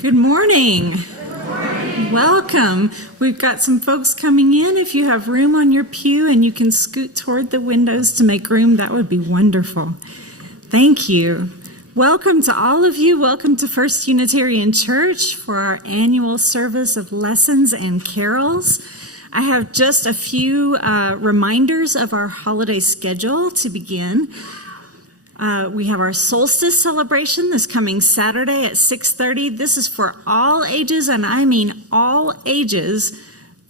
Good morning. Good morning. Welcome. We've got some folks coming in. If you have room on your pew and you can scoot toward the windows to make room, that would be wonderful. Thank you. Welcome to all of you. Welcome to First Unitarian Church for our annual service of lessons and carols. I have just a few reminders of our holiday schedule to begin. We have our solstice celebration this coming Saturday at 6:30. This is for all ages, and I mean all ages,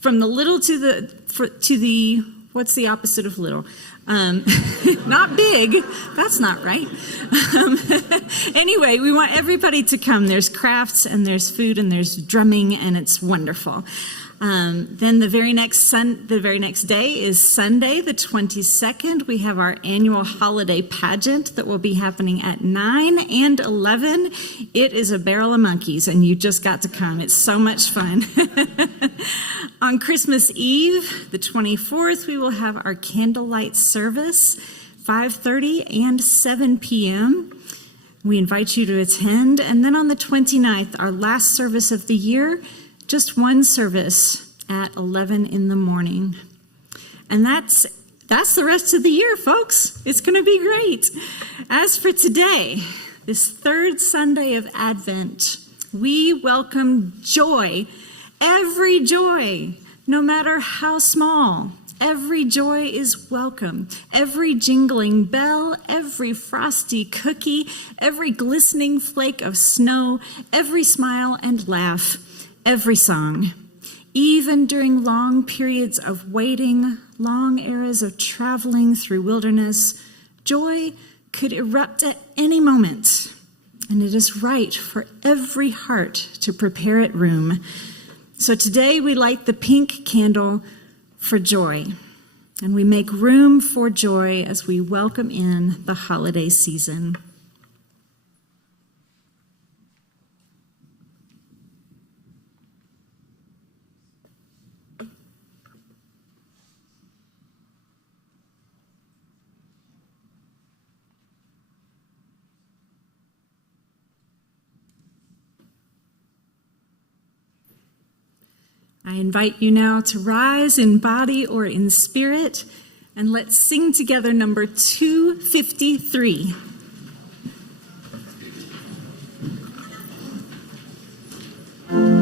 from the little to the what's the opposite of little? Not big. That's not right. Anyway, we want everybody to come. There's crafts and there's food and there's drumming, and it's wonderful. Then the very next day is Sunday, the 22nd. We have our annual holiday pageant that will be happening at 9 and 11. It is a barrel of monkeys, and you just got to come. It's so much fun. On Christmas Eve, the 24th, we will have our candlelight service, 5:30 and 7 p.m. We invite you to attend. And then on the 29th, our last service of the year, just one service at 11 in the morning. And that's the rest of the year, folks. It's going to be great. As for today, this third Sunday of Advent, we welcome joy, every joy, no matter how small. Every joy is welcome. Every jingling bell, every frosty cookie, every glistening flake of snow, every smile and laugh, every song. Even during long periods of waiting, long eras of traveling through wilderness, joy could erupt at any moment. And it is right for every heart to prepare it room. So today we light the pink candle for joy. And we make room for joy as we welcome in the holiday season. I invite you now to rise in body or in spirit, and let's sing together number 253. Thank you.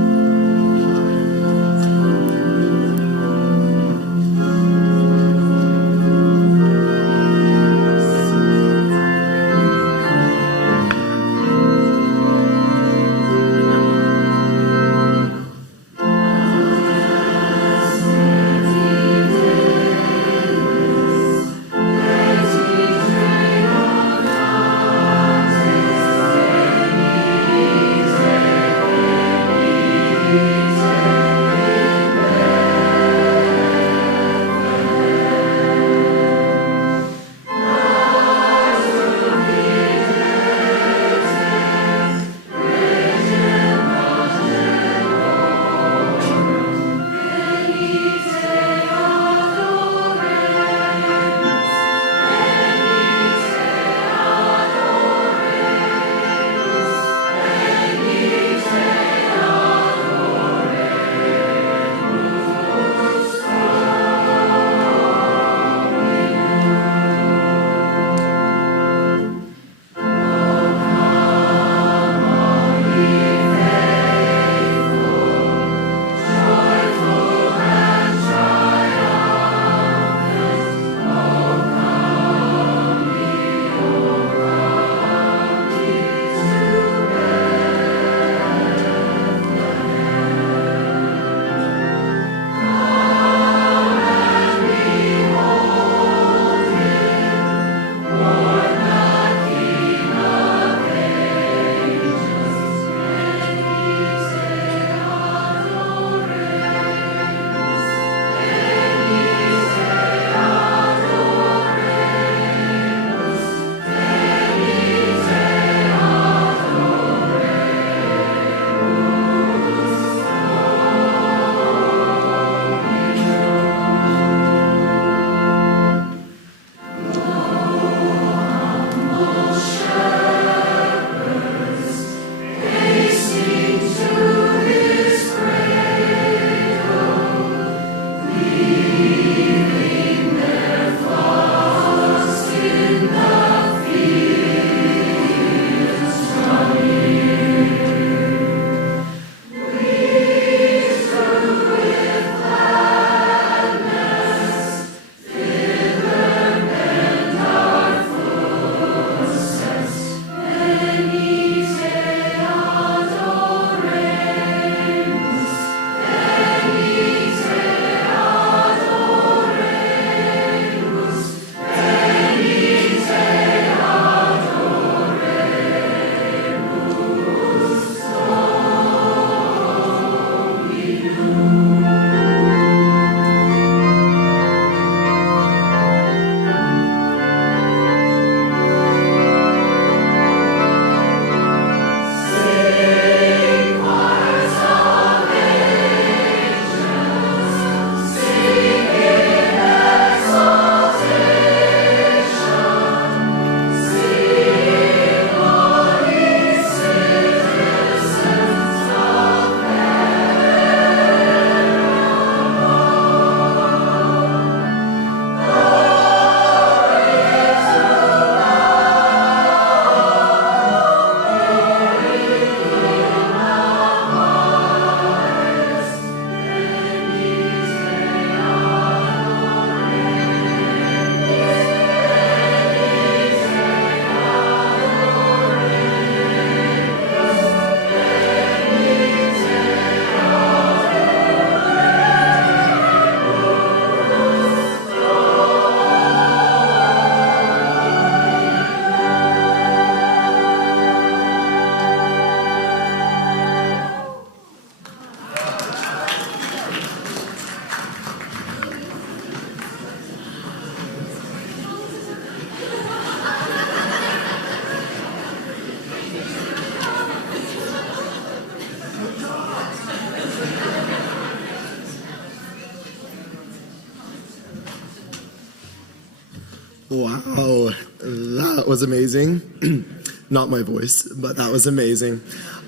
Wow, that was amazing. Not my voice, but that was amazing.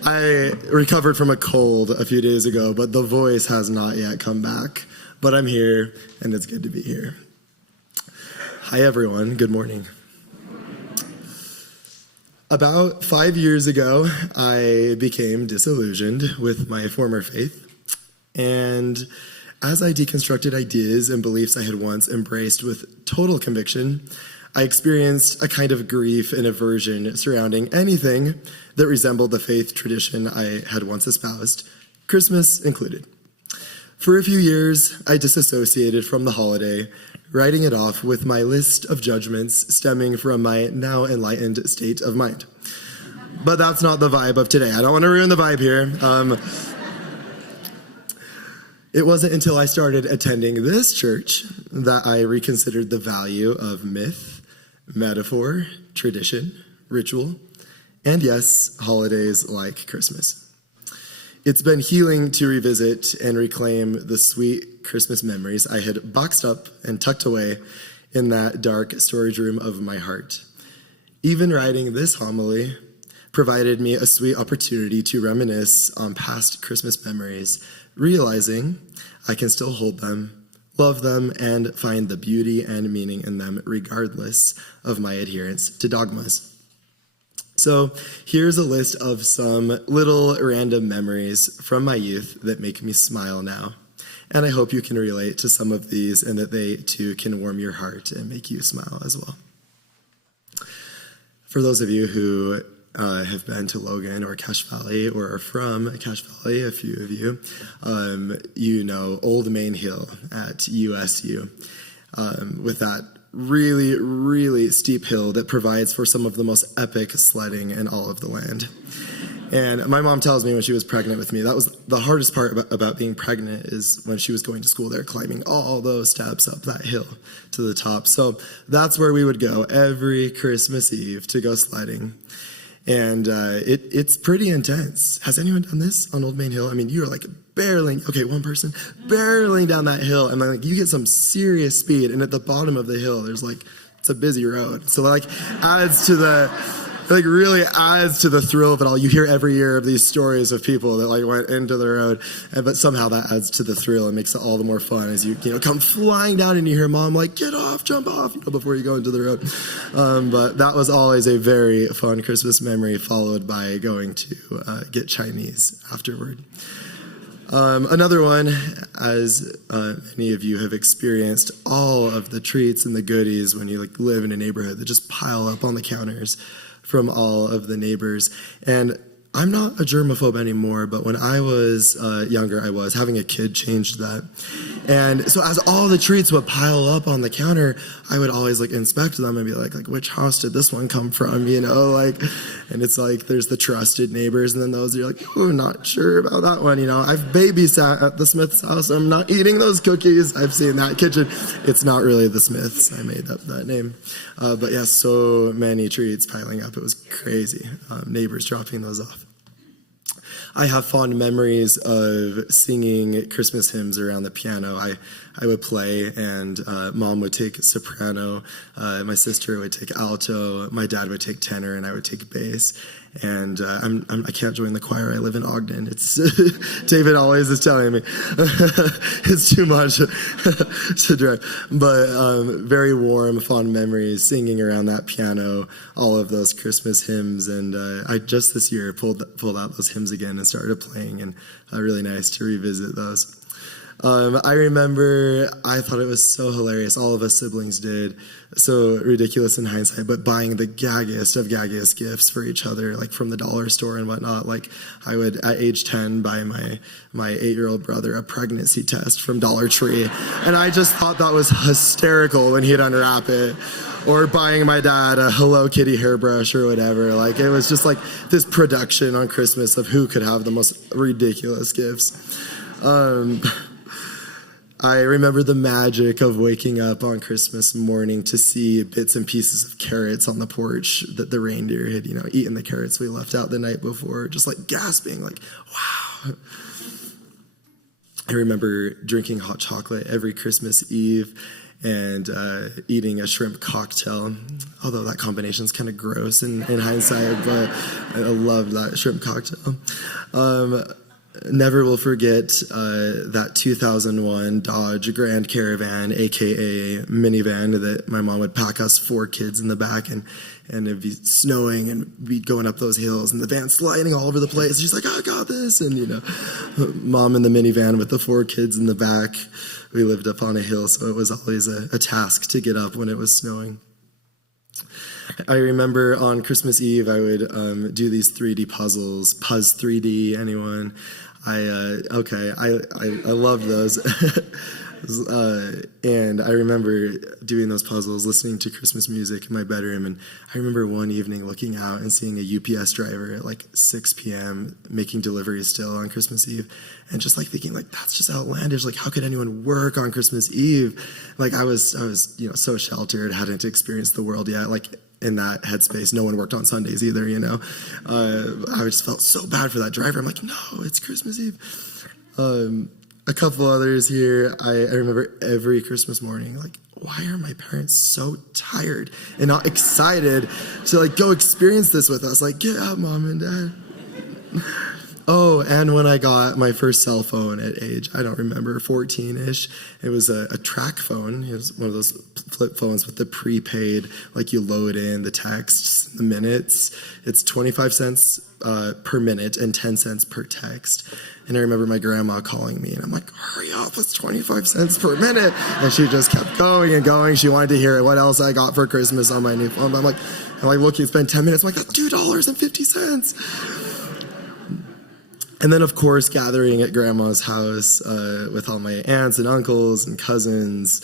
I recovered from a cold a few days ago, but the voice has not yet come back. But I'm here, and it's good to be here. Hi, everyone. Good morning. About 5 years ago, I became disillusioned with my former faith. And as I deconstructed ideas and beliefs I had once embraced with total conviction, I experienced a kind of grief and aversion surrounding anything that resembled the faith tradition I had once espoused, Christmas included. For a few years, I disassociated from the holiday, writing it off with my list of judgments stemming from my now enlightened state of mind. But that's not the vibe of today. I don't want to ruin the vibe here. It wasn't until I started attending this church that I reconsidered the value of myth, metaphor, tradition, ritual, and yes, holidays like Christmas. It's been healing to revisit and reclaim the sweet Christmas memories I had boxed up and tucked away in that dark storage room of my heart. Even writing this homily provided me a sweet opportunity to reminisce on past Christmas memories, realizing I can still hold them, love them, and find the beauty and meaning in them regardless of my adherence to dogmas. So here's a list of some little random memories from my youth that make me smile now. And I hope you can relate to some of these and that they too can warm your heart and make you smile as well. For those of you who have been to Logan or Cache Valley or are from Cache Valley, a few of you, you know Old Main Hill at USU with that really, really steep hill that provides for some of the most epic sledding in all of the land. And my mom tells me when she was pregnant with me, that was the hardest part about being pregnant is when she was going to school there, climbing all those steps up that hill to the top. So that's where we would go every Christmas Eve to go sledding. And it's pretty intense. Has anyone done this on Old Main Hill? I mean, you're like one person, barreling down that hill. And like you get some serious speed. And at the bottom of the hill, there's like, it's a busy road. So really adds to the thrill of it all. You hear every year of these stories of people that like went into the road, but somehow that adds to the thrill and makes it all the more fun as you come flying down and you hear mom like, get off, jump off, before you go into the road. But that was always a very fun Christmas memory, followed by going to get Chinese afterward. Another one, as many of you have experienced, all of the treats and the goodies when you live in a neighborhood that just pile up on the counters from all of the neighbors. And I'm not a germaphobe anymore, but when I was younger, I was. Having a kid changed that. And so as all the treats would pile up on the counter, I would always inspect them and be like which house did this one come from, and it's there's the trusted neighbors, and then those you're oh, not sure about that one, I've babysat at the Smith's house, I'm not eating those cookies, I've seen that kitchen. It's not really the Smiths, I made up that name. But yeah, so many treats piling up, it was crazy. Neighbors dropping those off. I have fond memories of singing Christmas hymns around the piano. I would play, and mom would take soprano, my sister would take alto, my dad would take tenor, and I would take bass. And I can't join the choir. I live in Ogden. It's David always is telling me it's too much to drive. But very warm, fond memories singing around that piano, all of those Christmas hymns. And I just this year pulled out those hymns again and started playing, and really nice to revisit those. I remember I thought it was so hilarious. All of us siblings did. So ridiculous in hindsight, but buying the gaggiest of gaggiest gifts for each other, from the dollar store and whatnot. I would, at age 10, buy my 8-year-old brother a pregnancy test from Dollar Tree. And I just thought that was hysterical when he'd unwrap it. Or buying my dad a Hello Kitty hairbrush or whatever. It was just this production on Christmas of who could have the most ridiculous gifts. I remember the magic of waking up on Christmas morning to see bits and pieces of carrots on the porch that the reindeer had, eaten the carrots we left out the night before, just gasping, wow. I remember drinking hot chocolate every Christmas Eve and eating a shrimp cocktail. Although that combination is kind of gross in hindsight, but I loved that shrimp cocktail. Never will forget that 2001 Dodge Grand Caravan, aka minivan, that my mom would pack us 4 kids in the back, and it'd be snowing, and we'd going up those hills, and the van sliding all over the place. She's like, "I got this," and mom in the minivan with the 4 kids in the back. We lived up on a hill, so it was always a task to get up when it was snowing. I remember on Christmas Eve, I would do these 3D puzzles. Puzz 3D, anyone? I loved those. And I remember doing those puzzles, listening to Christmas music in my bedroom. And I remember one evening looking out and seeing a UPS driver at like 6 p.m. making deliveries still on Christmas Eve. And just like thinking, like, that's just outlandish. Like, how could anyone work on Christmas Eve? Like, I was so sheltered, hadn't experienced the world yet. Like, in that headspace, no one worked on Sundays either, I just felt so bad for that driver. I'm like, no, it's Christmas Eve. A couple others here. I remember every Christmas morning, like, why are my parents so tired and not excited to like go experience this with us? Like, get up, Mom and Dad. Oh, and when I got my first cell phone at age, I don't remember, 14-ish, it was a track phone. It was one of those flip phones with the prepaid, like you load in the texts, the minutes. It's 25 cents per minute and 10 cents per text. And I remember my grandma calling me, and I'm like, hurry up, it's 25 cents per minute. And she just kept going and going. She wanted to hear what else I got for Christmas on my new phone. I'm like, look, you spend 10 minutes. I'm like, that's $2.50. And then, of course, gathering at Grandma's house with all my aunts and uncles and cousins,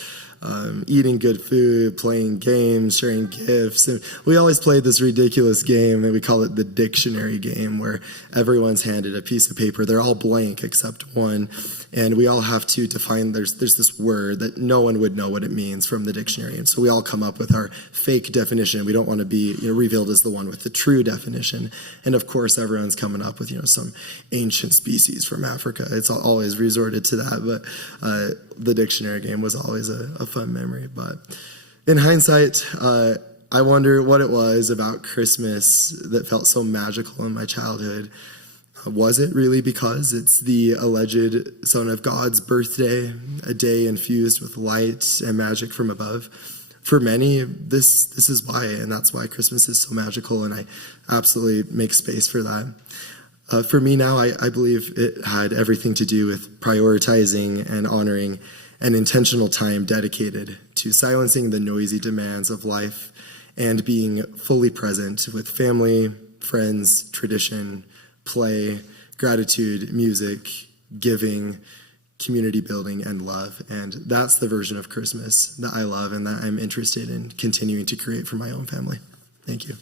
eating good food, playing games, sharing gifts. And we always played this ridiculous game, and we call it the dictionary game, where everyone's handed a piece of paper. They're all blank except one, and we all have to define, there's this word that no one would know what it means from the dictionary. And so we all come up with our fake definition. We don't want to be revealed as the one with the true definition. And of course, everyone's coming up with some ancient species from Africa. It's always resorted to that, but the dictionary game was always a fun memory. But in hindsight, I wonder what it was about Christmas that felt so magical in my childhood. Was it really because it's the alleged Son of God's birthday, a day infused with light and magic from above? For many, this is why, and that's why Christmas is so magical, and I absolutely make space for that. For me now, I believe it had everything to do with prioritizing and honoring an intentional time dedicated to silencing the noisy demands of life and being fully present with family, friends, tradition, play, gratitude, music, giving, community building, and love. And that's the version of Christmas that I love and that I'm interested in continuing to create for my own family. Thank you.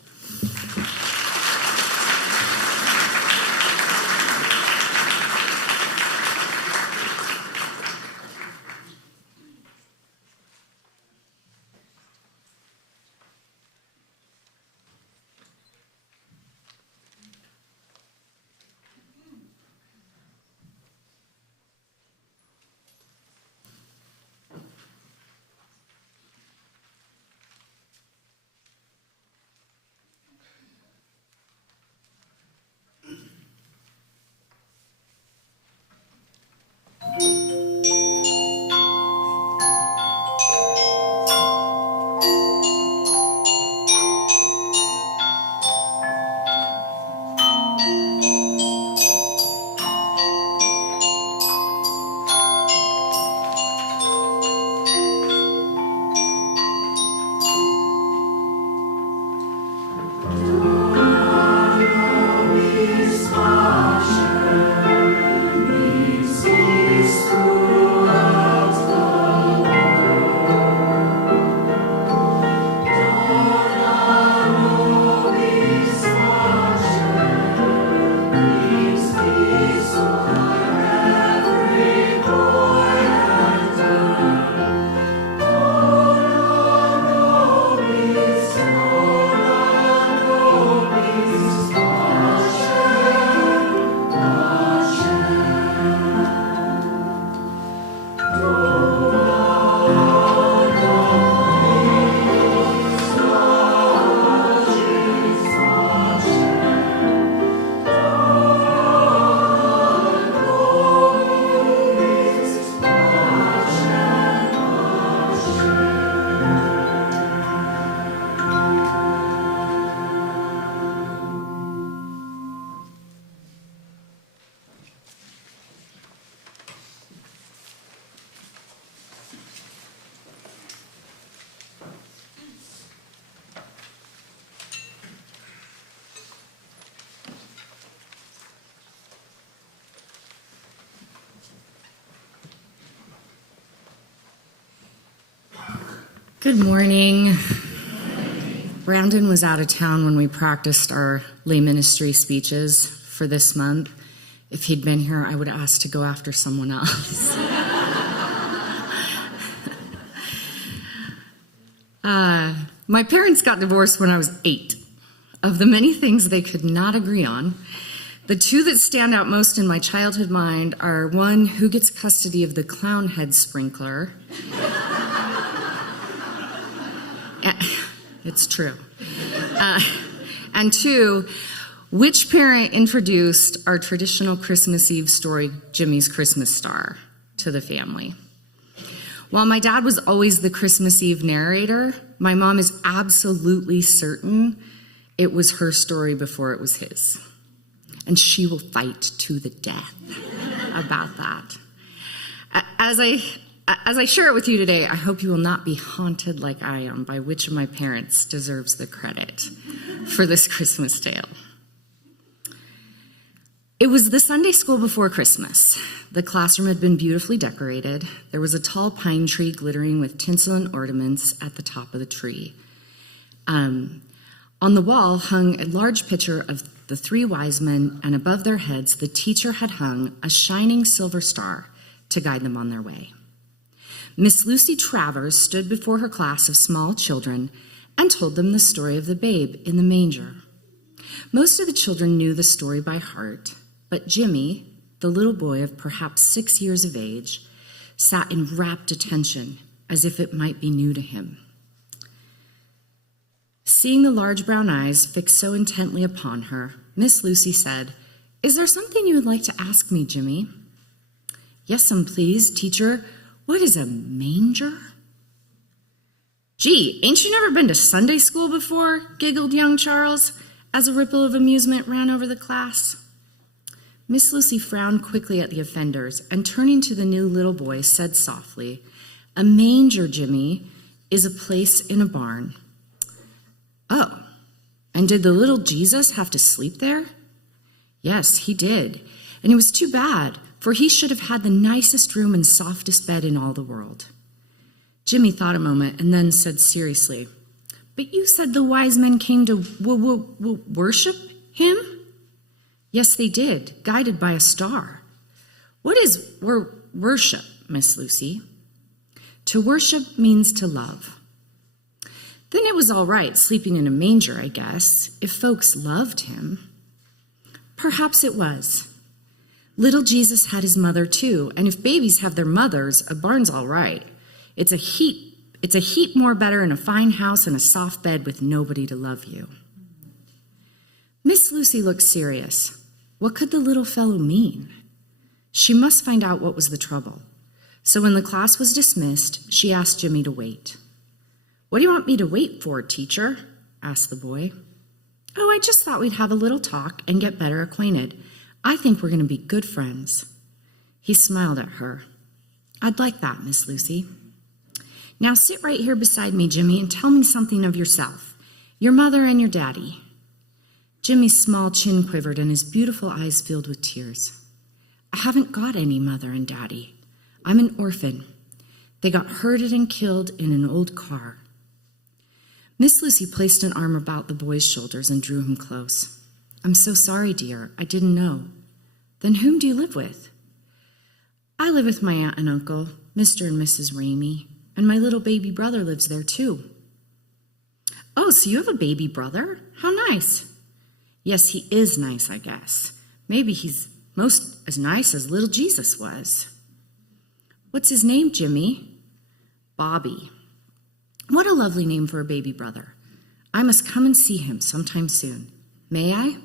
Good morning. Brandon was out of town when we practiced our lay ministry speeches for this month. If he'd been here, I would ask to go after someone else. My parents got divorced when I was 8. Of the many things they could not agree on, the two that stand out most in my childhood mind are, one, who gets custody of the clown head sprinkler. It's true. And two, which parent introduced our traditional Christmas Eve story, Jimmy's Christmas Star, to the family? While my dad was always the Christmas Eve narrator, my mom is absolutely certain it was her story before it was his. And she will fight to the death about that. As I share it with you today, I hope you will not be haunted like I am by which of my parents deserves the credit for this Christmas tale. It was the Sunday school before Christmas. The classroom had been beautifully decorated. There was a tall pine tree glittering with tinsel and ornaments at the top of the tree. On the wall hung a large picture of the 3 wise men, and above their heads the teacher had hung a shining silver star to guide them on their way. Miss Lucy Travers stood before her class of small children and told them the story of the babe in the manger. Most of the children knew the story by heart, but Jimmy, the little boy of perhaps 6 years of age, sat in rapt attention as if it might be new to him. Seeing the large brown eyes fixed so intently upon her, Miss Lucy said, "Is there something you would like to ask me, Jimmy?" "Yes, please, teacher. What is a manger?" "Gee, ain't you never been to Sunday school before?" giggled young Charles, as a ripple of amusement ran over the class. Miss Lucy frowned quickly at the offenders and, turning to the new little boy, said softly, "A manger, Jimmy, is a place in a barn." "Oh, and did the little Jesus have to sleep there?" "Yes, he did, and it was too bad, for he should have had the nicest room and softest bed in all the world." Jimmy thought a moment and then said seriously, "But you said the wise men came to worship him?" "Yes, they did, guided by a star." "What is worship, Miss Lucy?" "To worship means to love." "Then it was all right sleeping in a manger, I guess, if folks loved him." "Perhaps it was. Little Jesus had his mother too, and if babies have their mothers, a barn's all right. It's a heap more better in a fine house and a soft bed with nobody to love you." Miss Lucy looked serious. What could the little fellow mean? She must find out what was the trouble. So when the class was dismissed, she asked Jimmy to wait. "What do you want me to wait for, teacher?" asked the boy. "Oh, I just thought we'd have a little talk and get better acquainted. I think we're going to be good friends." He smiled at her. "I'd like that, Miss Lucy. Now sit right here beside me, Jimmy, and tell me something of yourself, your mother and your daddy." Jimmy's small chin quivered and his beautiful eyes filled with tears. "I haven't got any mother and daddy. I'm an orphan. They got hurted and killed in an old car." Miss Lucy placed an arm about the boy's shoulders and drew him close. "I'm so sorry, dear. I didn't know. Then whom do you live with?" "I live with my aunt and uncle, Mr. and Mrs. Ramey, and my little baby brother lives there too." "Oh, so you have a baby brother? How nice." "Yes, he is nice, I guess. Maybe he's most as nice as little Jesus was." "What's his name, Jimmy?" "Bobby." "What a lovely name for a baby brother. I must come and see him sometime soon. May I?"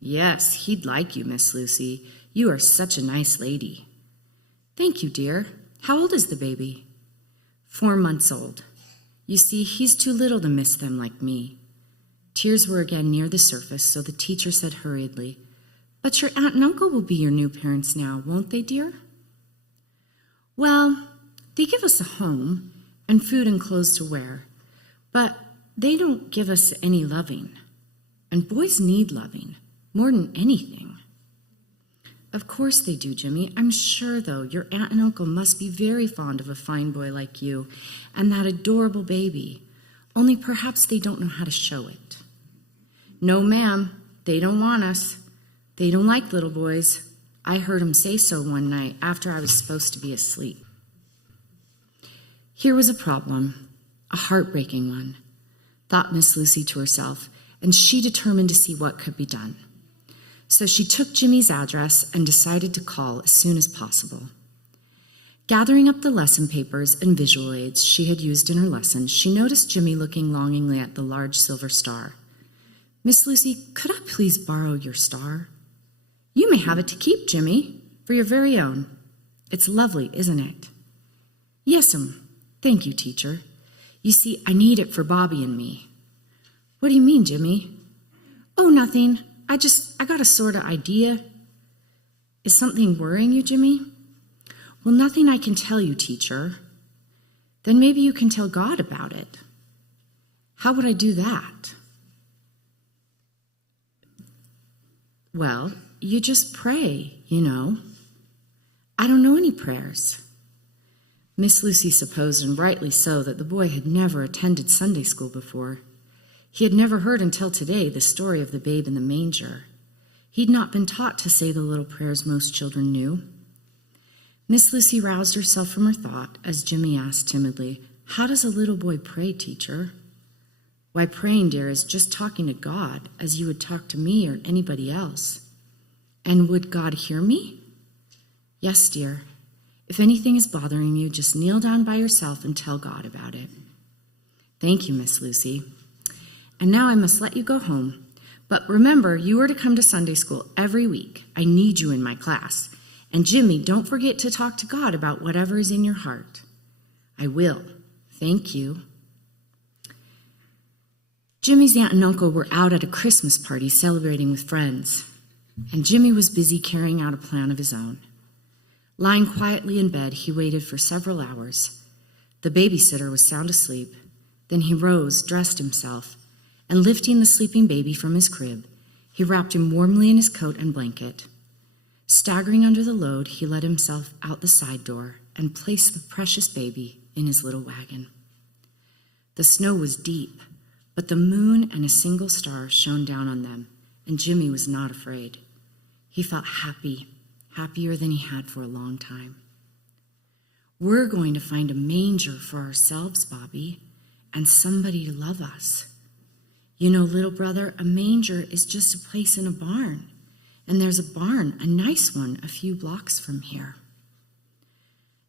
"Yes, he'd like you, Miss Lucy. You are such a nice lady." "Thank you, dear. How old is the baby?" 4 months old. You see, he's too little to miss them like me." Tears were again near the surface, so the teacher said hurriedly, "But your aunt and uncle will be your new parents now, won't they, dear?" "Well, they give us a home and food and clothes to wear, but they don't give us any loving. And boys need loving more than anything." Of course they do, Jimmy. I'm sure, though, your aunt and uncle must be very fond of a fine boy like you and that adorable baby. Only perhaps they don't know how to show it. No, ma'am, they don't want us. They don't like little boys. I heard 'em say so one night after I was supposed to be asleep. Here was a problem, a heartbreaking one, thought Miss Lucy to herself, and she determined to see what could be done. So she took Jimmy's address and decided to call as soon as possible. Gathering up the lesson papers and visual aids she had used in her lesson, she noticed Jimmy looking longingly at the large silver star. "Miss Lucy, could I please borrow your star?" "You may have it to keep, Jimmy, for your very own. It's lovely, isn't it?" "Yes'm. Thank you, teacher. You see, I need it for Bobby and me." "What do you mean, Jimmy?" "Oh, nothing. I got a sort of idea." "Is something worrying you, Jimmy?" "Well, nothing I can tell you, teacher." "Then maybe you can tell God about it." "How would I do that?" "Well, you just pray, you know." "I don't know any prayers." Miss Lucy supposed, and rightly so, that the boy had never attended Sunday school before. He had never heard until today the story of the babe in the manger. He'd not been taught to say the little prayers most children knew. Miss Lucy roused herself from her thought as Jimmy asked timidly, "How does a little boy pray, teacher?" "Why, praying, dear, is just talking to God as you would talk to me or anybody else." "And would God hear me?" "Yes, dear. If anything is bothering you, just kneel down by yourself and tell God about it." "Thank you, Miss Lucy. And now I must let you go home. But remember, you are to come to Sunday school every week. I need you in my class. And Jimmy, don't forget to talk to God about whatever is in your heart." "I will. Thank you." Jimmy's aunt and uncle were out at a Christmas party celebrating with friends, and Jimmy was busy carrying out a plan of his own. Lying quietly in bed, he waited for several hours. The babysitter was sound asleep. Then he rose, dressed himself, and lifting the sleeping baby from his crib, he wrapped him warmly in his coat and blanket. Staggering under the load, he let himself out the side door and placed the precious baby in his little wagon. The snow was deep, but the moon and a single star shone down on them, and Jimmy was not afraid. He felt happy, happier than he had for a long time. "We're going to find a manger for ourselves, Bobby, and somebody to love us. You know, little brother, a manger is just a place in a barn, and there's a barn, a nice one, a few blocks from here.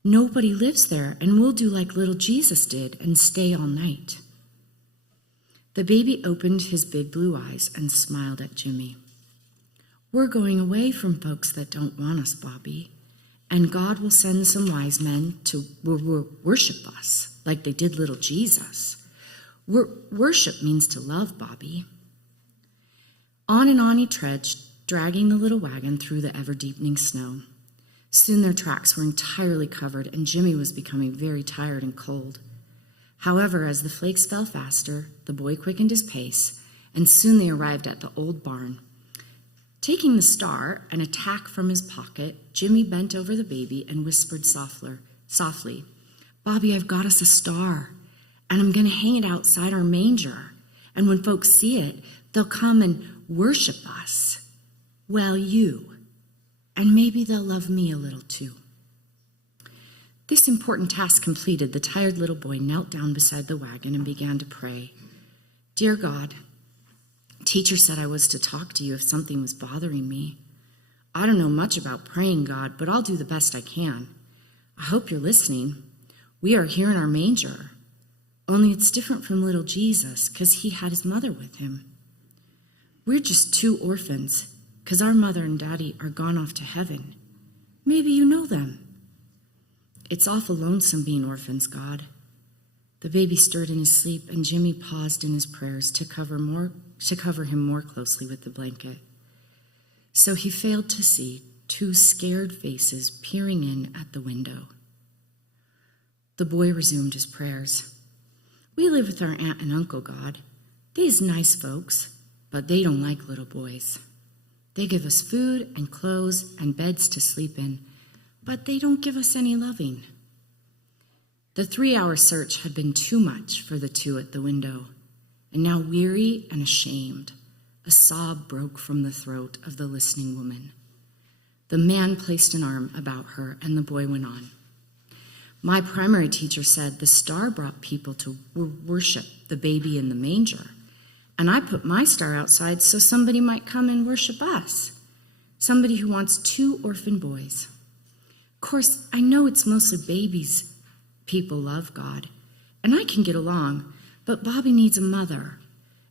Nobody lives there, and we'll do like little Jesus did and stay all night." The baby opened his big blue eyes and smiled at Jimmy. "We're going away from folks that don't want us, Bobby, and God will send some wise men to worship us like they did little Jesus. Worship means to love, Bobby." On and on he trudged, dragging the little wagon through the ever-deepening snow. Soon their tracks were entirely covered, and Jimmy was becoming very tired and cold. However, as the flakes fell faster, the boy quickened his pace, and soon they arrived at the old barn. Taking the star and a tack from his pocket, Jimmy bent over the baby and whispered softly, "Bobby, I've got us a star, and I'm going to hang it outside our manger, and when folks see it, they'll come and worship us. Well, you, and maybe they'll love me a little too." This important task completed, the tired little boy knelt down beside the wagon and began to pray. "Dear God, teacher said I was to talk to you if something was bothering me. I don't know much about praying, God, but I'll do the best I can. I hope you're listening. We are here in our manger. Only it's different from little Jesus, 'cause he had his mother with him. We're just 2 orphans, 'cause our mother and daddy are gone off to heaven. Maybe you know them. It's awful lonesome being orphans, God." The baby stirred in his sleep, and Jimmy paused in his prayers to cover him more closely with the blanket. So he failed to see 2 scared faces peering in at the window. The boy resumed his prayers. "We live with our aunt and uncle, God. These nice folks, but they don't like little boys. They give us food and clothes and beds to sleep in, but they don't give us any loving. The 3-hour search had been too much for the two at the window, and now weary and ashamed, a sob broke from the throat of the listening woman. The man placed an arm about her, and the boy went on. My primary teacher said the star brought people to worship the baby in the manger, and I put my star outside so somebody might come and worship us, somebody who wants 2 orphan boys. Of course, I know it's mostly babies people love God, and I can get along, but Bobby needs a mother.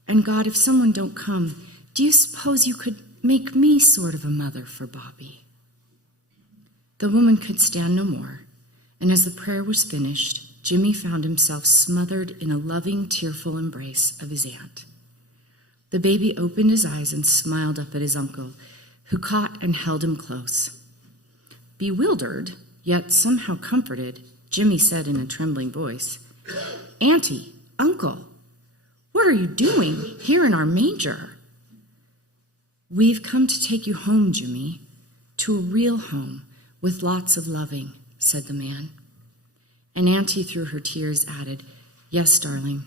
And God, if someone don't come, do you suppose you could make me sort of a mother for Bobby? The woman could stand no more, and as the prayer was finished, Jimmy found himself smothered in a loving, tearful embrace of his aunt. The baby opened his eyes and smiled up at his uncle, who caught and held him close. Bewildered, yet somehow comforted, Jimmy said in a trembling voice, "Auntie, Uncle, what are you doing here in our manger?" "We've come to take you home, Jimmy, to a real home with lots of loving," said the man. And Auntie, through her tears, added, "Yes, darling,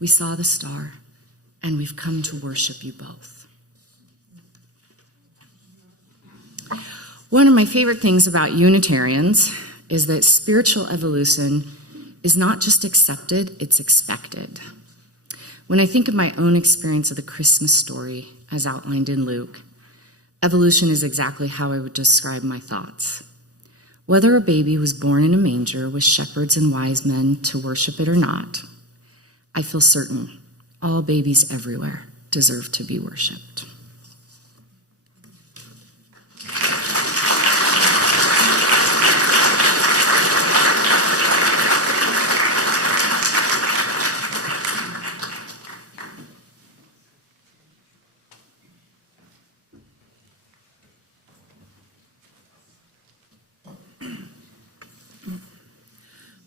we saw the star, and we've come to worship you both." One of my favorite things about Unitarians is that spiritual evolution is not just accepted, it's expected. When I think of my own experience of the Christmas story, as outlined in Luke, evolution is exactly how I would describe my thoughts. Whether a baby was born in a manger with shepherds and wise men to worship it or not, I feel certain all babies everywhere deserve to be worshiped.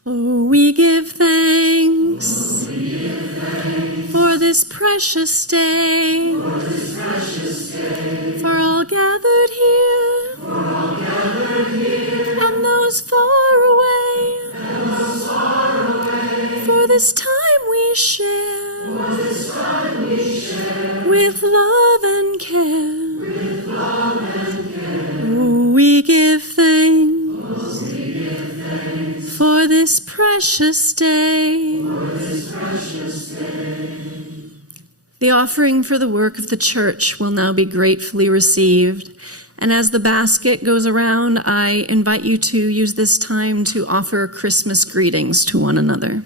Oh, we give thanks for this precious day, for all gathered here, and those far away, for this time we share, with love and care. Oh, we give thanks for this precious day. The offering for the work of the church will now be gratefully received. And as the basket goes around, I invite you to use this time to offer Christmas greetings to one another.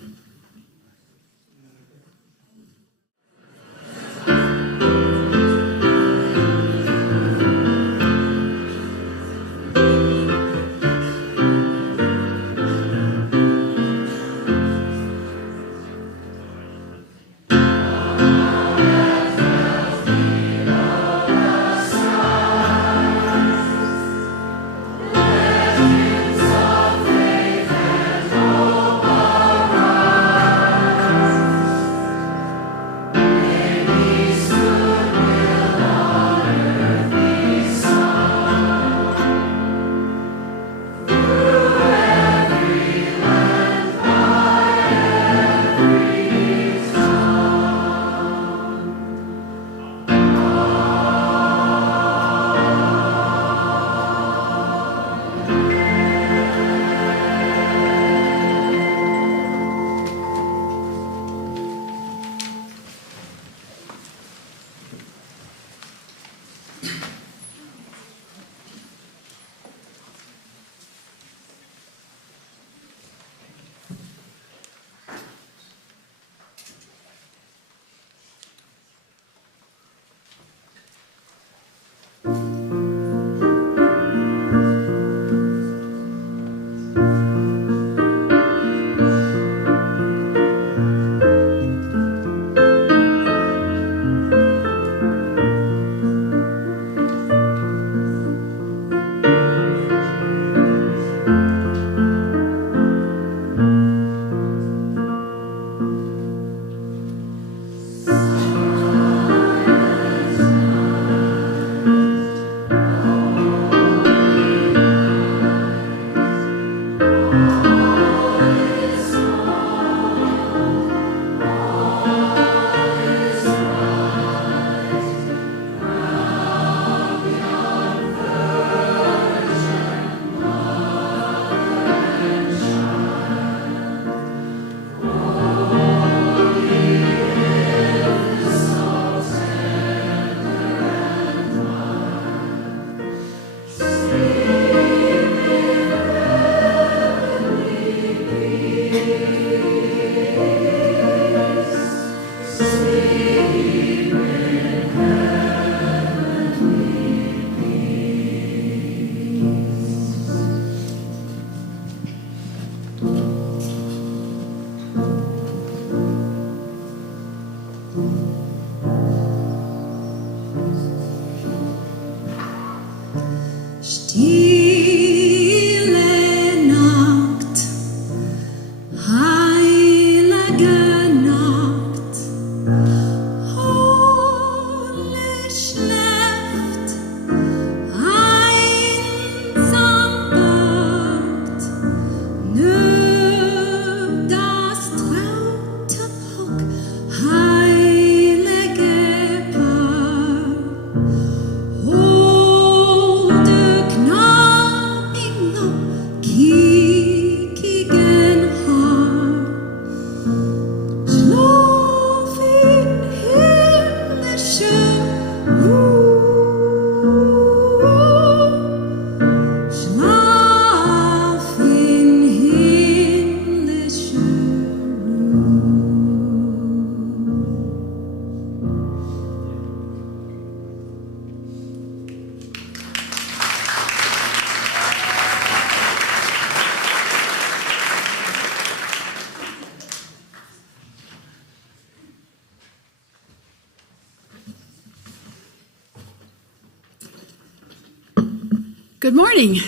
Good morning.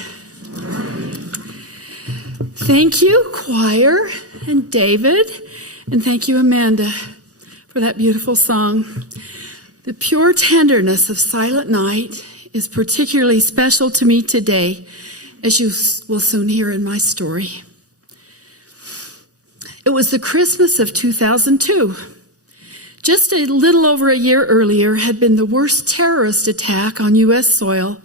Thank you, choir, and David, and thank you, Amanda, for that beautiful song. The pure tenderness of Silent Night is particularly special to me today, as you will soon hear in my story. It was the Christmas of 2002. Just a little over a year earlier had been the worst terrorist attack on U.S. soil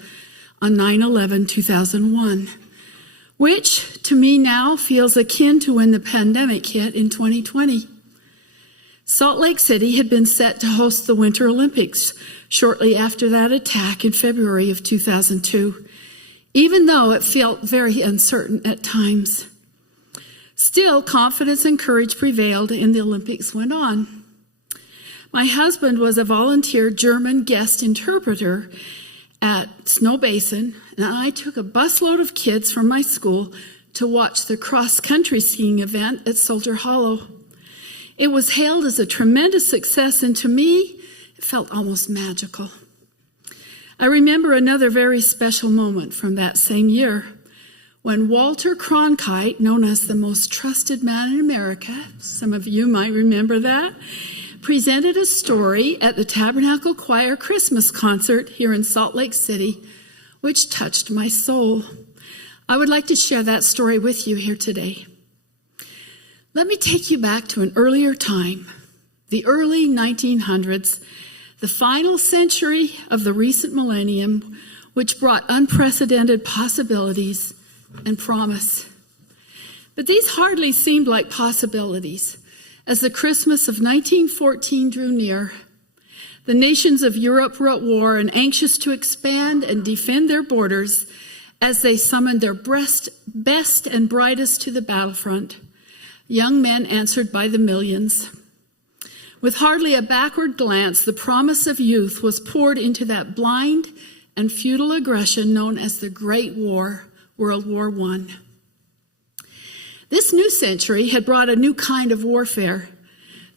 on 9/11/2001, which to me now feels akin to when the pandemic hit in 2020. Salt Lake City had been set to host the Winter Olympics shortly after that attack in February of 2002, even though it felt very uncertain at times. Still, confidence and courage prevailed and the Olympics went on. My husband was a volunteer German guest interpreter at Snow Basin, and I took a busload of kids from my school to watch the cross-country skiing event at Soldier Hollow. It was hailed as a tremendous success, and to me, it felt almost magical. I remember another very special moment from that same year when Walter Cronkite, known as the most trusted man in America, some of you might remember that, presented a story at the Tabernacle Choir Christmas concert here in Salt Lake City, which touched my soul. I would like to share that story with you here today. Let me take you back to an earlier time, the early 1900s, the final century of the recent millennium, which brought unprecedented possibilities and promise. But these hardly seemed like possibilities. As the Christmas of 1914 drew near, the nations of Europe were at war and anxious to expand and defend their borders as they summoned their best and brightest to the battlefront. Young men answered by the millions. With hardly a backward glance, the promise of youth was poured into that blind and futile aggression known as the Great War, World War I. This new century had brought a new kind of warfare.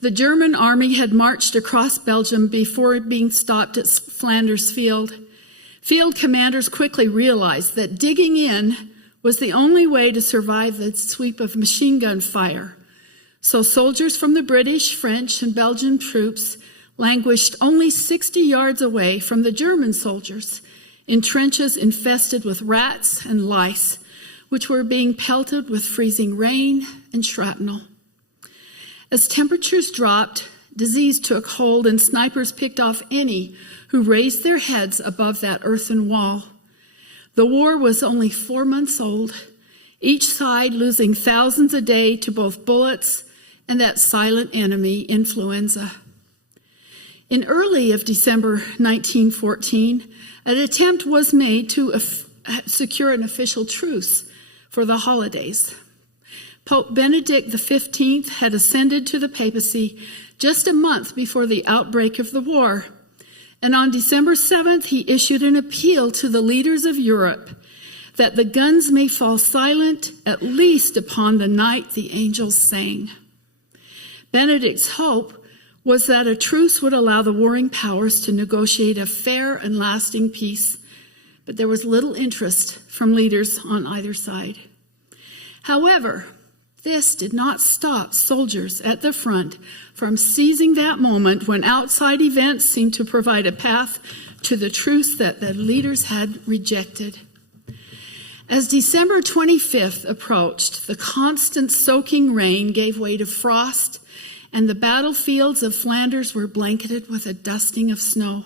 The German army had marched across Belgium before being stopped at Flanders Field. Field commanders quickly realized that digging in was the only way to survive the sweep of machine gun fire. So soldiers from the British, French, and Belgian troops languished only 60 yards away from the German soldiers in trenches infested with rats and lice, which were being pelted with freezing rain and shrapnel. As temperatures dropped, disease took hold and snipers picked off any who raised their heads above that earthen wall. The war was only 4 months old, each side losing thousands a day to both bullets and that silent enemy, influenza. In early of December 1914, an attempt was made to secure an official truce for the holidays. Pope Benedict XV had ascended to the papacy just a month before the outbreak of the war. And on December 7th, he issued an appeal to the leaders of Europe that the guns may fall silent at least upon the night the angels sang. Benedict's hope was that a truce would allow the warring powers to negotiate a fair and lasting peace. but there was little interest from leaders on either side. However, this did not stop soldiers at the front from seizing that moment when outside events seemed to provide a path to the truths that the leaders had rejected. As December 25th approached, the constant soaking rain gave way to frost, and the battlefields of Flanders were blanketed with a dusting of snow.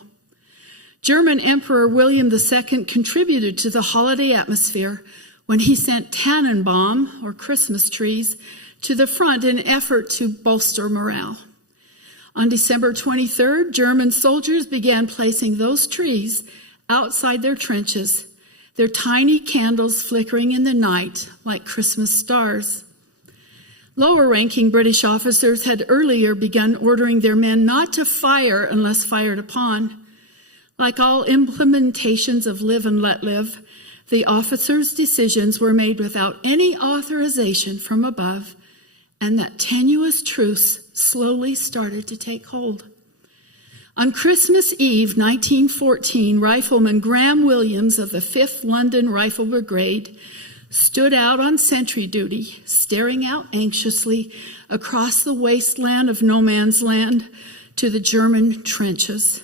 German Emperor William II contributed to the holiday atmosphere when he sent Tannenbaum, or Christmas trees, to the front in an effort to bolster morale. On December 23rd, German soldiers began placing those trees outside their trenches, their tiny candles flickering in the night like Christmas stars. Lower-ranking British officers had earlier begun ordering their men not to fire unless fired upon. Like all implementations of live and let live, the officers' decisions were made without any authorization from above, and that tenuous truce slowly started to take hold. On Christmas Eve, 1914, Rifleman Graham Williams of the 5th London Rifle Brigade stood out on sentry duty, staring out anxiously across the wasteland of no man's land to the German trenches.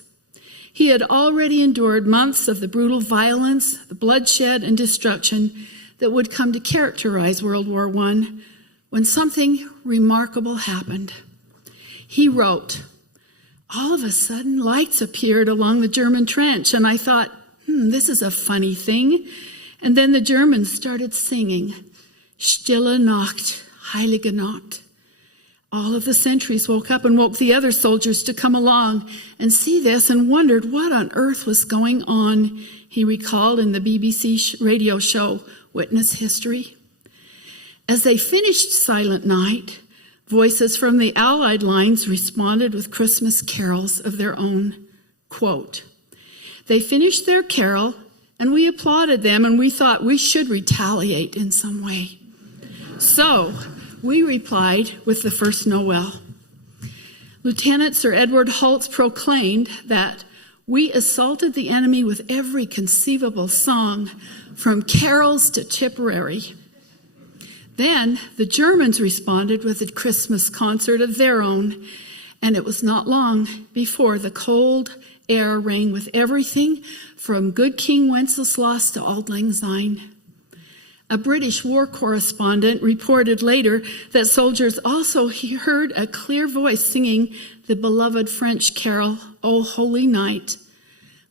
He had already endured months of the brutal violence, the bloodshed, and destruction that would come to characterize World War I when something remarkable happened. He wrote, "All of a sudden, lights appeared along the German trench, and I thought, this is a funny thing. And then the Germans started singing, Stille Nacht, Heilige Nacht. All of the sentries woke up and woke the other soldiers to come along and see this and wondered what on earth was going on," he recalled in the BBC radio show Witness History. As they finished Silent Night, voices from the Allied lines responded with Christmas carols of their own. Quote, "They finished their carol, and we applauded them, and we thought we should retaliate in some way. So we replied with the First Nowell. Lieutenant Sir Edward Holtz proclaimed that we assaulted the enemy with every conceivable song, from carols to Tipperary. Then the Germans responded with a Christmas concert of their own, and it was not long before the cold air rang with everything from Good King Wenceslas to Auld Lang Syne. A British war correspondent reported later that soldiers also heard a clear voice singing the beloved French carol, O Holy Night.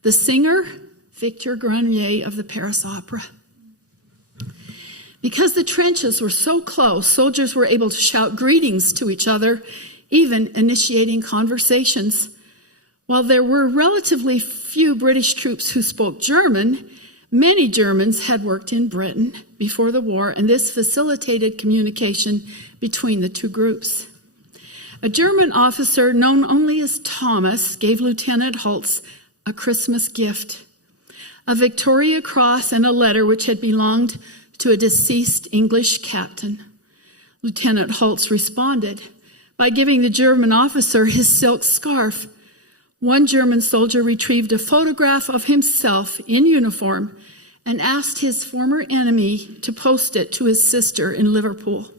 The singer, Victor Grenier of the Paris Opera. Because the trenches were so close, soldiers were able to shout greetings to each other, even initiating conversations. While there were relatively few British troops who spoke German, many Germans had worked in Britain before the war, and this facilitated communication between the two groups. A German officer known only as Thomas gave Lieutenant Holtz a Christmas gift, a Victoria Cross and a letter which had belonged to a deceased English captain. Lieutenant Holtz responded by giving the German officer his silk scarf. One German soldier retrieved a photograph of himself in uniform and asked his former enemy to post it to his sister in Liverpool.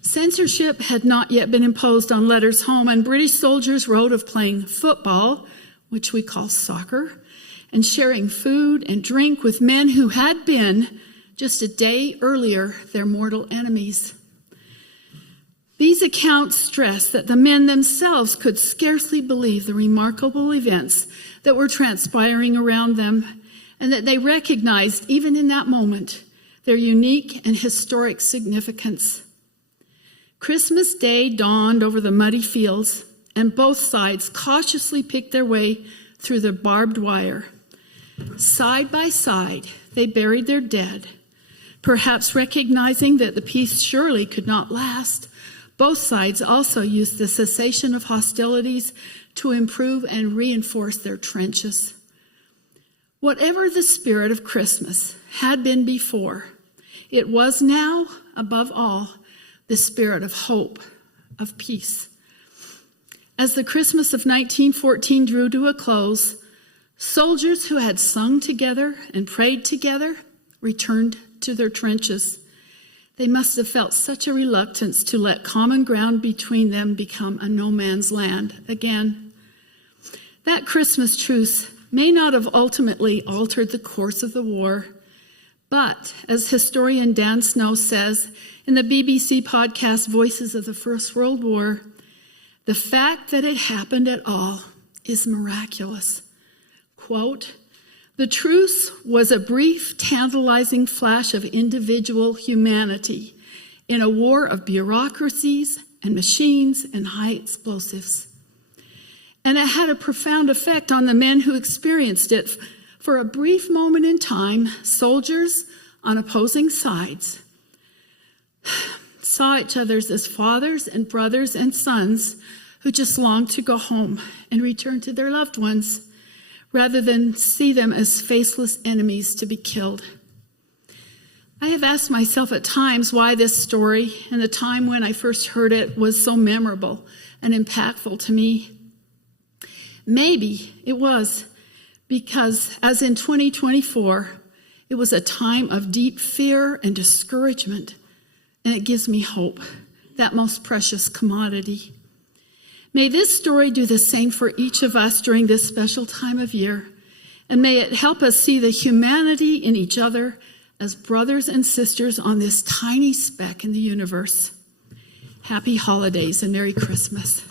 Censorship had not yet been imposed on letters home, and British soldiers wrote of playing football, which we call soccer, and sharing food and drink with men who had been, just a day earlier, their mortal enemies. These accounts stress that the men themselves could scarcely believe the remarkable events that were transpiring around them, and that they recognized, even in that moment, their unique and historic significance. Christmas Day dawned over the muddy fields, and both sides cautiously picked their way through the barbed wire. Side by side, they buried their dead, perhaps recognizing that the peace surely could not last. Both sides also used the cessation of hostilities to improve and reinforce their trenches. Whatever the spirit of Christmas had been before, it was now, above all, the spirit of hope, of peace. As the Christmas of 1914 drew to a close, Soldiers who had sung together and prayed together returned to their trenches. They must have felt such a reluctance to let common ground between them become a no man's land again. That Christmas truce may not have ultimately altered the course of the war, but as historian Dan Snow says in the BBC podcast Voices of the First World War, the fact that it happened at all is miraculous. Quote, "The truce was a brief, tantalizing flash of individual humanity in a war of bureaucracies and machines and high explosives. And it had a profound effect on the men who experienced it. For a brief moment in time, soldiers on opposing sides saw each other as fathers and brothers and sons who just longed to go home and return to their loved ones, rather than see them as faceless enemies to be killed. I have asked myself at times why this story and the time when I first heard it was so memorable and impactful to me. Maybe it was because, as in 2024, it was a time of deep fear and discouragement, and it gives me hope, that most precious commodity. May this story do the same for each of us during this special time of year, and may it help us see the humanity in each other as brothers and sisters on this tiny speck in the universe. Happy holidays and Merry Christmas.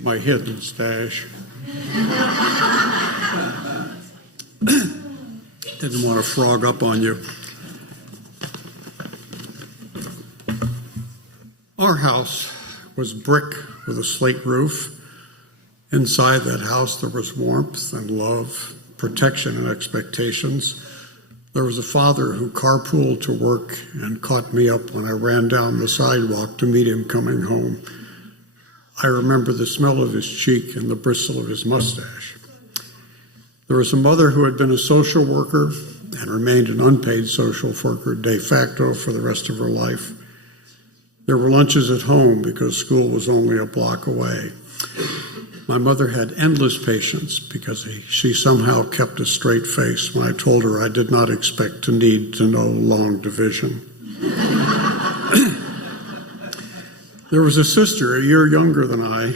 my hidden stash. Didn't want to frog up on you. Our house was brick with a slate roof. Inside that house there was warmth and love, protection and expectations. There was a father who carpooled to work and caught me up when I ran down the sidewalk to meet him coming home. I remember the smell of his cheek and the bristle of his mustache. There was a mother who had been a social worker and remained an unpaid social worker de facto for the rest of her life. There were lunches at home because school was only a block away. My mother had endless patience because she somehow kept a straight face when I told her I did not expect to need to know long division. There was a sister a year younger than I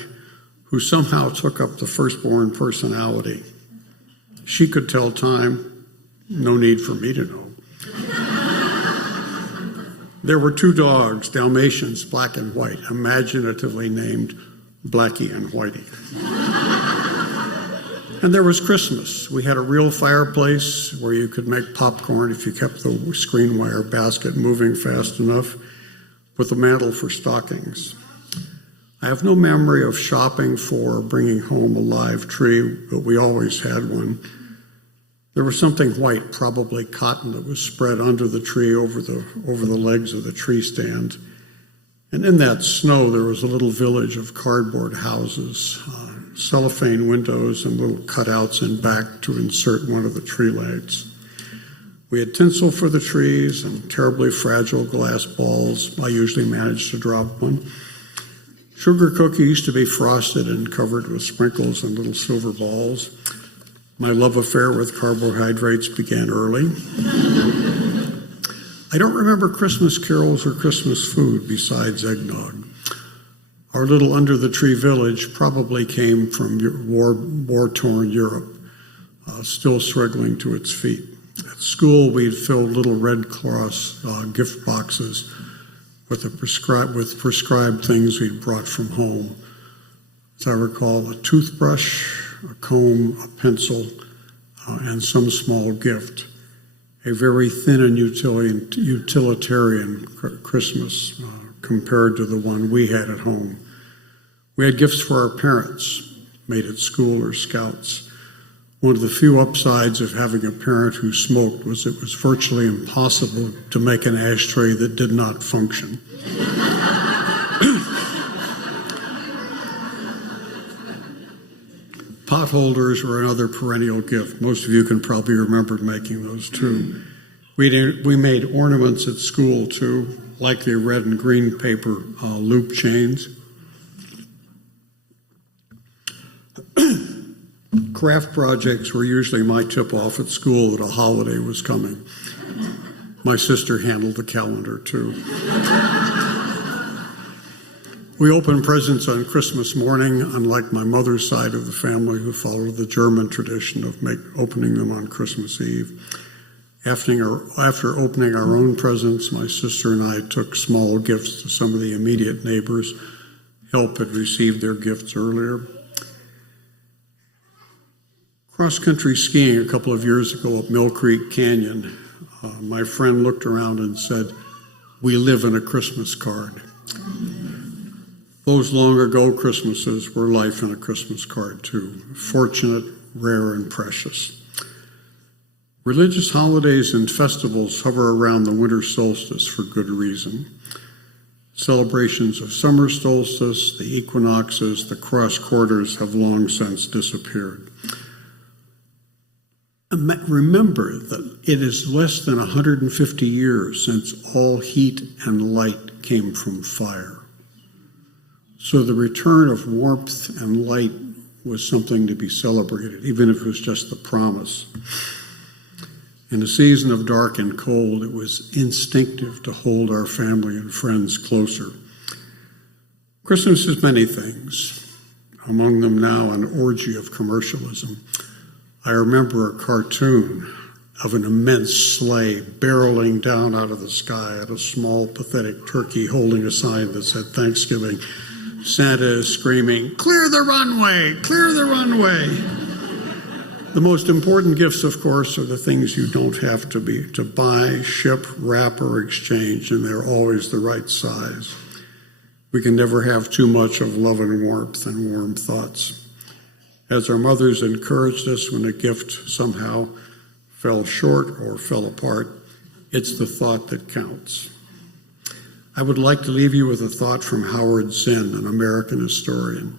who somehow took up the firstborn personality. She could tell time, no need for me to know. There were 2 dogs, Dalmatians, black and white, imaginatively named Blackie and Whitey. And there was Christmas. We had a real fireplace where you could make popcorn if you kept the screen wire basket moving fast enough, with a mantle for stockings. I have no memory of shopping for or bringing home a live tree, but we always had one. There was something white, probably cotton, that was spread under the tree over the legs of the tree stand. And in that snow, there was a little village of cardboard houses, cellophane windows, and little cutouts in back to insert one of the tree lights. We had tinsel for the trees and terribly fragile glass balls. I usually managed to drop one. Sugar cookies to be frosted and covered with sprinkles and little silver balls. My love affair with carbohydrates began early. I don't remember Christmas carols or Christmas food besides eggnog. Our little under-the-tree village probably came from war-torn Europe, still struggling to its feet. At school, we'd filled little Red Cross gift boxes with prescribed things we'd brought from home. As I recall, a toothbrush, a comb, a pencil, and some small gift. A very thin and utilitarian Christmas compared to the one we had at home. We had gifts for our parents, made at school or scouts. One of the few upsides of having a parent who smoked was it was virtually impossible to make an ashtray that did not function. Potholders were another perennial gift. Most of you can probably remember making those too. We made ornaments at school too, like the red and green paper loop chains. Craft projects were usually my tip-off at school that a holiday was coming. My sister handled the calendar too. We opened presents on Christmas morning, unlike my mother's side of the family who followed the German tradition of opening them on Christmas Eve. After opening our own presents, my sister and I took small gifts to some of the immediate neighbors. Help had received their gifts earlier. Cross-country skiing a couple of years ago up Mill Creek Canyon, my friend looked around and said, "We live in a Christmas card." Those long ago Christmases were life in a Christmas card too, fortunate, rare, and precious. Religious holidays and festivals hover around the winter solstice for good reason. Celebrations of summer solstice, the equinoxes, the cross quarters have long since disappeared. Remember that it is less than 150 years since all heat and light came from fire. So the return of warmth and light was something to be celebrated, even if it was just the promise. In a season of dark and cold, it was instinctive to hold our family and friends closer. Christmas is many things, among them now an orgy of commercialism. I remember a cartoon of an immense sleigh barreling down out of the sky at a small, pathetic turkey holding a sign that said Thanksgiving Santa is screaming, "Clear the runway! Clear the runway!" The most important gifts, of course, are the things you don't have to buy, ship, wrap, or exchange, and they're always the right size. We can never have too much of love and warm thoughts. As our mothers encouraged us when a gift somehow fell short or fell apart, it's the thought that counts. I would like to leave you with a thought from Howard Zinn, an American historian.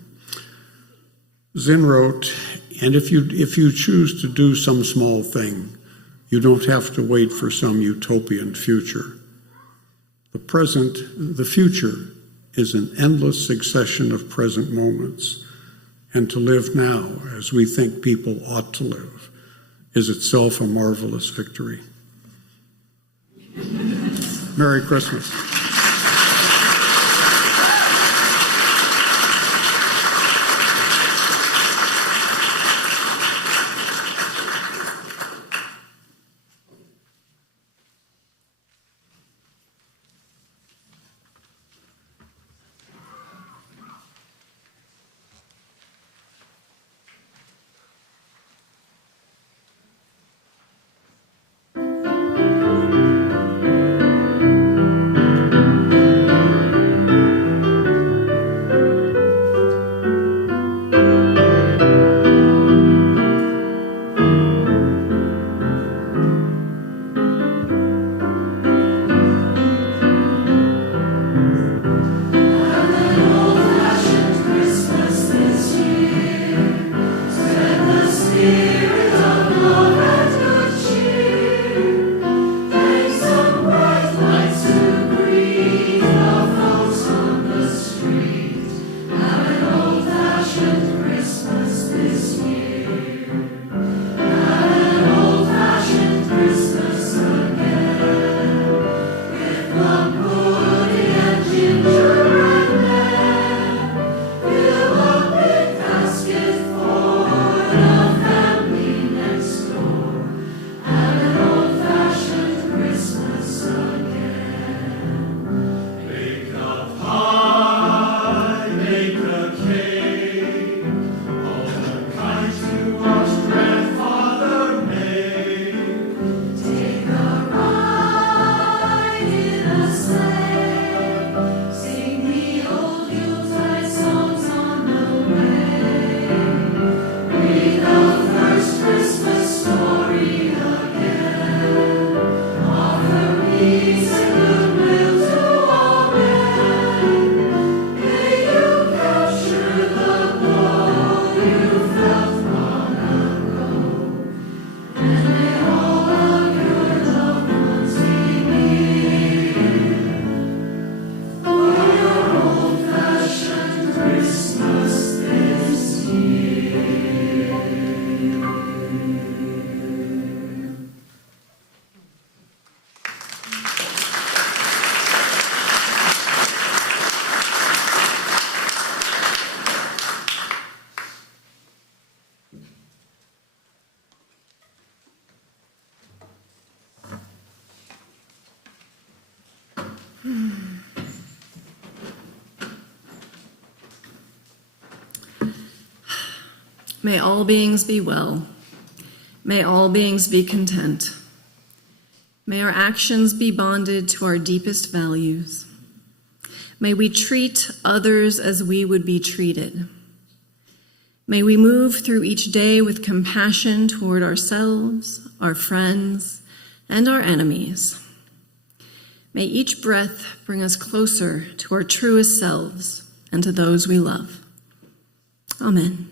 Zinn wrote, "And if you choose to do some small thing, you don't have to wait for some utopian future. The future is an endless succession of present moments, and to live now as we think people ought to live is itself a marvelous victory." Merry Christmas. May all beings be well. May all beings be content. May our actions be bonded to our deepest values. May we treat others as we would be treated. May we move through each day with compassion toward ourselves, our friends, and our enemies. May each breath bring us closer to our truest selves and to those we love. Amen.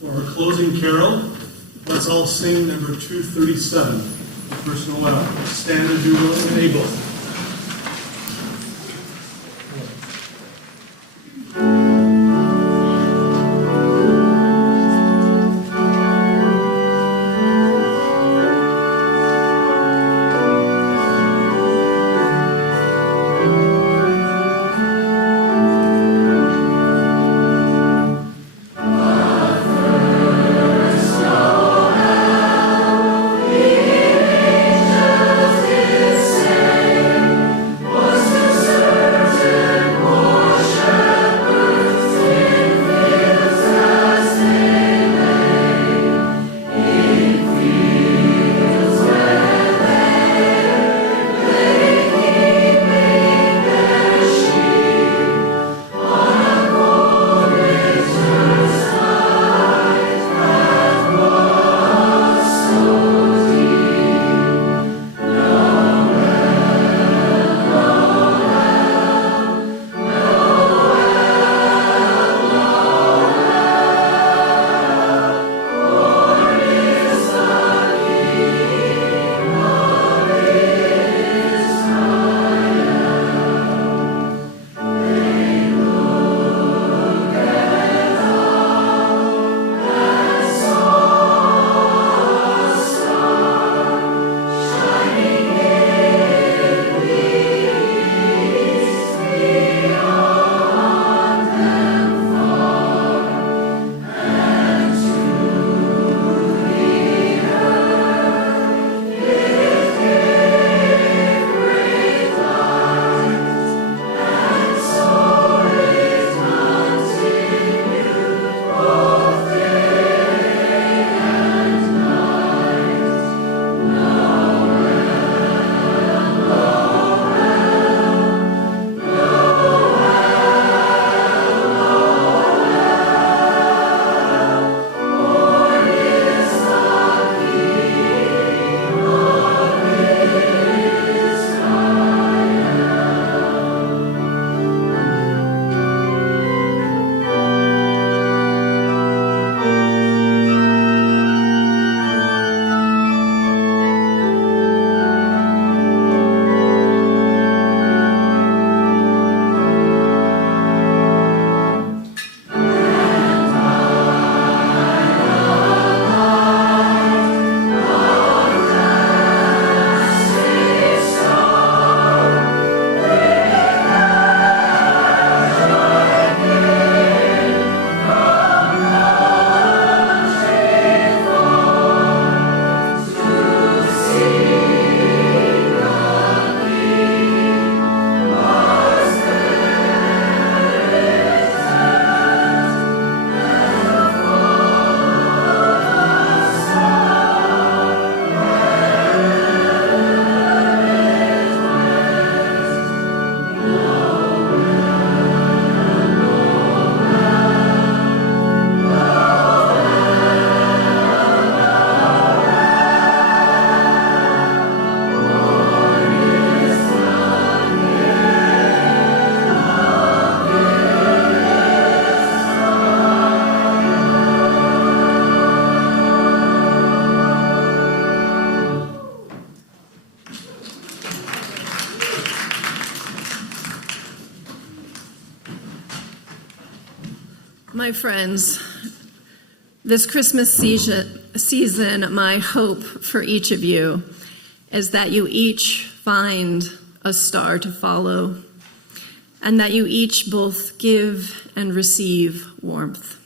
For our closing carol, let's all sing number 237, the First Nowell. Stand as you will and able. My friends, this Christmas season, my hope for each of you is that you each find a star to follow, and that you each both give and receive warmth.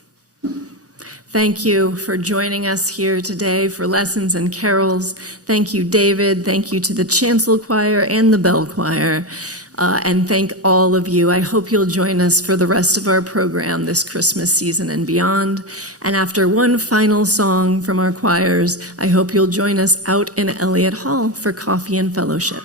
Thank you for joining us here today for lessons and carols. Thank you, David. Thank you to the Chancel Choir and the Bell Choir. And thank all of you. I hope you'll join us for the rest of our program this Christmas season and beyond. And after one final song from our choirs, I hope you'll join us out in Elliott Hall for coffee and fellowship.